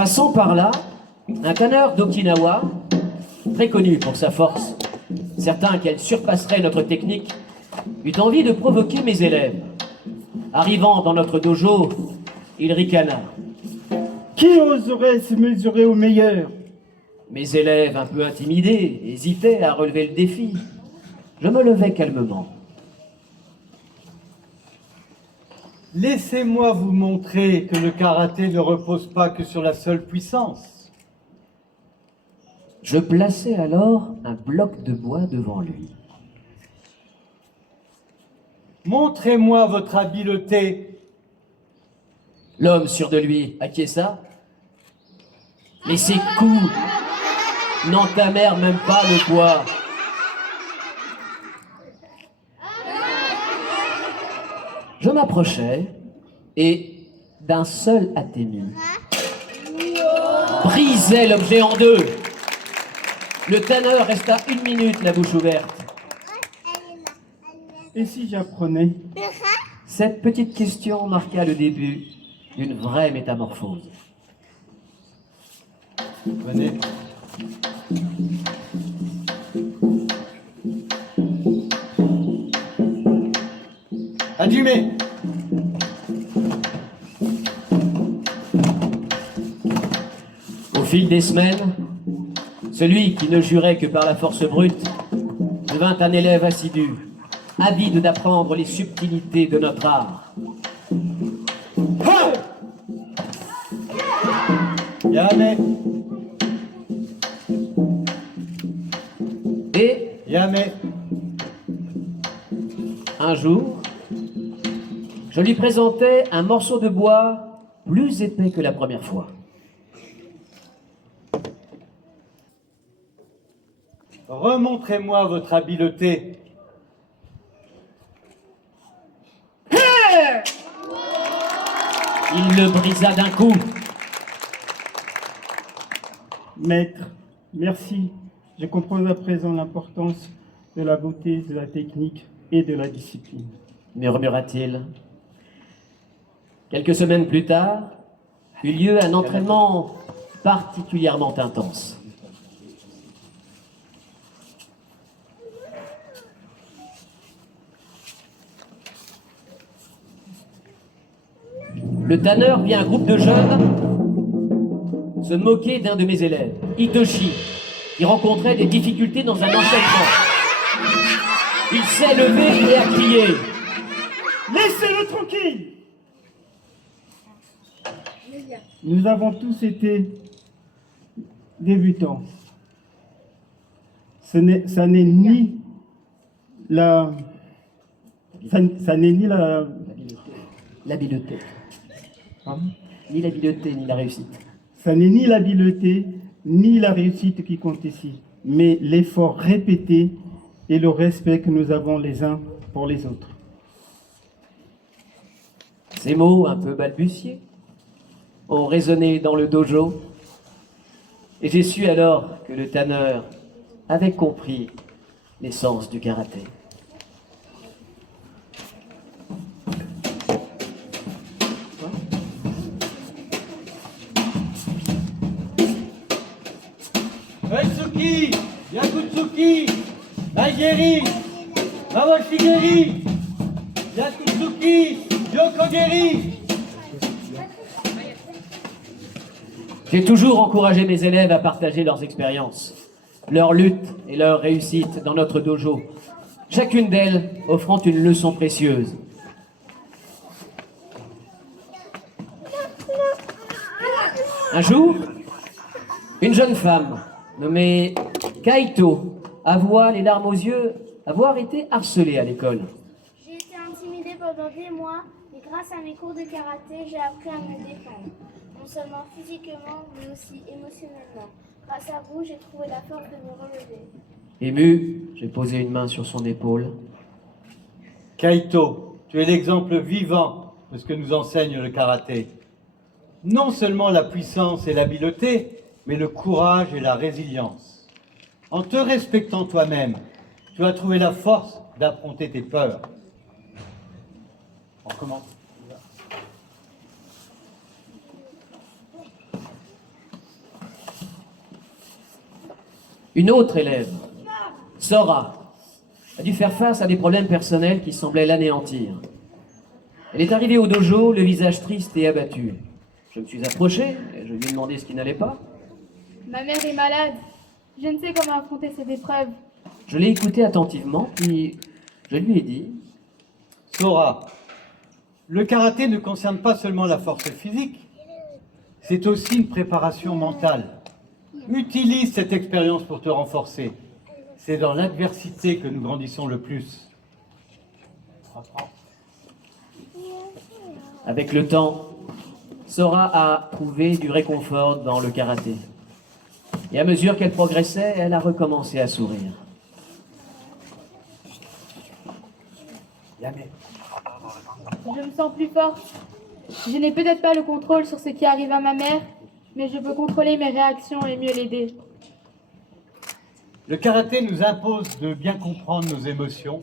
Passant par là, un tanneur d'Okinawa, très connu pour sa force, certain qu'elle surpasserait notre technique, eut envie de provoquer mes élèves. Arrivant dans notre dojo, il ricana. Qui oserait se mesurer au meilleur? Mes élèves, un peu intimidés, hésitaient à relever le défi. Je me levai calmement. Laissez-moi vous montrer que le karaté ne repose pas que sur la seule puissance. Je plaçai alors un bloc de bois devant lui. Montrez-moi votre habileté. L'homme sûr de lui acquiesça, mais ses coups n'entamèrent même pas le bois. Je m'approchai et, d'un seul atténu, brisai l'objet en deux. Le tanneur resta 1 minute la bouche ouverte. Et si j'apprenais? Cette petite question marqua le début d'une vraie métamorphose. Venez. Hajime. Au fil des semaines, celui qui ne jurait que par la force brute devint un élève assidu, avide d'apprendre les subtilités de notre art. Yame. Et Yame. un jour, je lui présentai un morceau de bois plus épais que la première fois. Remontrez-moi votre habileté. Il le brisa d'un coup. Maître, merci. Je comprends à présent l'importance de la beauté, de la technique et de la discipline. Murmura-t-il. Quelques semaines plus tard, eut lieu un entraînement particulièrement intense. Le tanneur vit un groupe de jeunes se moquer d'un de mes élèves, Hitoshi, qui rencontrait des difficultés dans un enchaînement. Il s'est levé et a crié. Laissez-le tranquille! Nous avons tous été débutants. Ça n'est ni la... Ça n'est ni la... L'habileté. Pardon. Ni l'habileté, ni la réussite. Ça n'est ni l'habileté, ni la réussite qui compte ici, mais l'effort répété et le respect que nous avons les uns pour les autres. Ces mots, un peu balbutiés, ont résonné dans le dojo, et j'ai su alors que le tanneur avait compris l'essence du karaté. Etsuki, Yakutsuki, Naigeri, Mawashigeri, Yakutsuki, Yokogeri. J'ai toujours encouragé mes élèves à partager leurs expériences, leurs luttes et leurs réussites dans notre dojo, chacune d'elles offrant une leçon précieuse. Un jour, une jeune femme nommée Kaito avoua, les larmes aux yeux, avoir été harcelée à l'école. J'ai été intimidée pendant des mois, mais grâce à mes cours de karaté, j'ai appris à me défendre. Non seulement physiquement, mais aussi émotionnellement. Grâce à vous, j'ai trouvé la force de me relever. Ému, j'ai posé une main sur son épaule. Kaito, tu es l'exemple vivant de ce que nous enseigne le karaté. Non seulement la puissance et l'habileté, mais le courage et la résilience. En te respectant toi-même, tu as trouvé la force d'affronter tes peurs. On commence. Une autre élève, Sora, a dû faire face à des problèmes personnels qui semblaient l'anéantir. Elle est arrivée au dojo, le visage triste et abattu. Je me suis approché et je lui ai demandé ce qui n'allait pas. Ma mère est malade. Je ne sais comment affronter cette épreuve. Je l'ai écouté attentivement, puis je lui ai dit Sora, le karaté ne concerne pas seulement la force physique, c'est aussi une préparation mentale. Utilise cette expérience pour te renforcer. C'est dans l'adversité que nous grandissons le plus. Avec le temps, Sora a trouvé du réconfort dans le karaté. Et à mesure qu'elle progressait, elle a recommencé à sourire. Je me sens plus forte. Je n'ai peut-être pas le contrôle sur ce qui arrive à ma mère, mais je peux contrôler mes réactions et mieux l'aider. Le karaté nous impose de bien comprendre nos émotions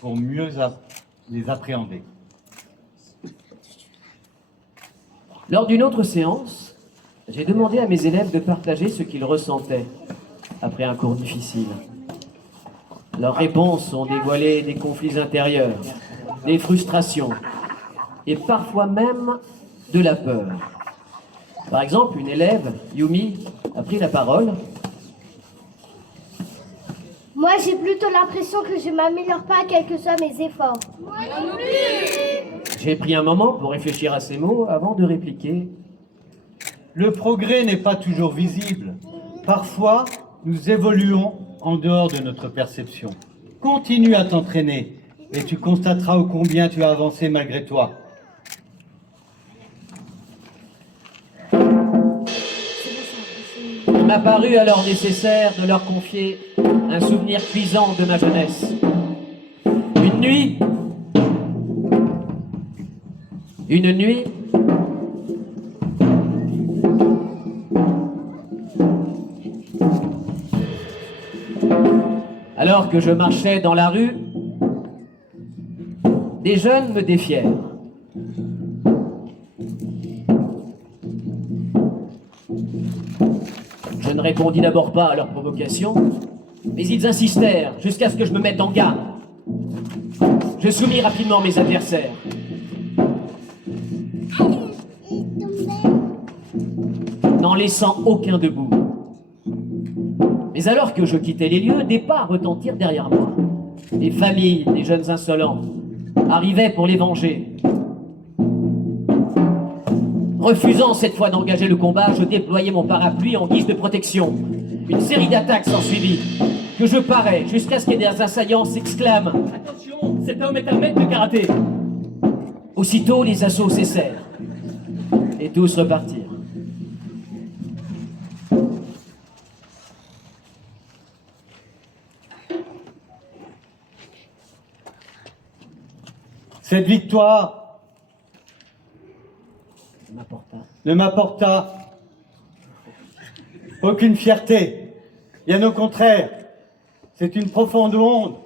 pour mieux les appréhender. Lors d'une autre séance, j'ai demandé à mes élèves de partager ce qu'ils ressentaient après un cours difficile. Leurs réponses ont dévoilé des conflits intérieurs, des frustrations et parfois même de la peur. Par exemple, une élève, Yumi, a pris la parole. Moi, j'ai plutôt l'impression que je ne m'améliore pas quels que soient mes efforts. J'ai pris un moment pour réfléchir à ces mots avant de répliquer. Le progrès n'est pas toujours visible. Parfois, nous évoluons en dehors de notre perception. Continue à t'entraîner et tu constateras ô combien tu as avancé malgré toi. Il m'a paru alors nécessaire de leur confier un souvenir cuisant de ma jeunesse. Une nuit, alors que je marchais dans la rue, des jeunes me défièrent. Je ne répondis d'abord pas à leur provocation, mais ils insistèrent jusqu'à ce que je me mette en garde. Je soumis rapidement mes adversaires. N'en laissant aucun debout. Mais alors que je quittais les lieux, des pas retentirent derrière moi. Les familles des jeunes insolents arrivaient pour les venger. Refusant cette fois d'engager le combat, je déployais mon parapluie en guise de protection. Une série d'attaques s'ensuivit, que je parais jusqu'à ce que des assaillants s'exclament « Attention, cet homme est un maître de karaté !» Aussitôt, les assauts cessèrent, et tous repartirent. Cette victoire Ne ne m'apporta aucune fierté. Bien au contraire, c'est une profonde honte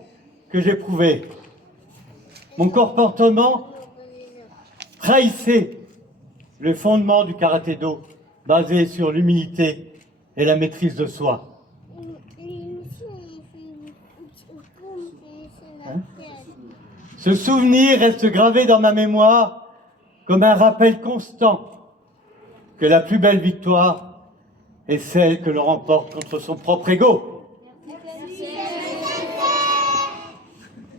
que j'éprouvais. Mon comportement trahissait le fondement du karaté-do, basé sur l'humilité et la maîtrise de soi. Ce souvenir reste gravé dans ma mémoire comme un rappel constant que la plus belle victoire est celle que l'on remporte contre son propre ego.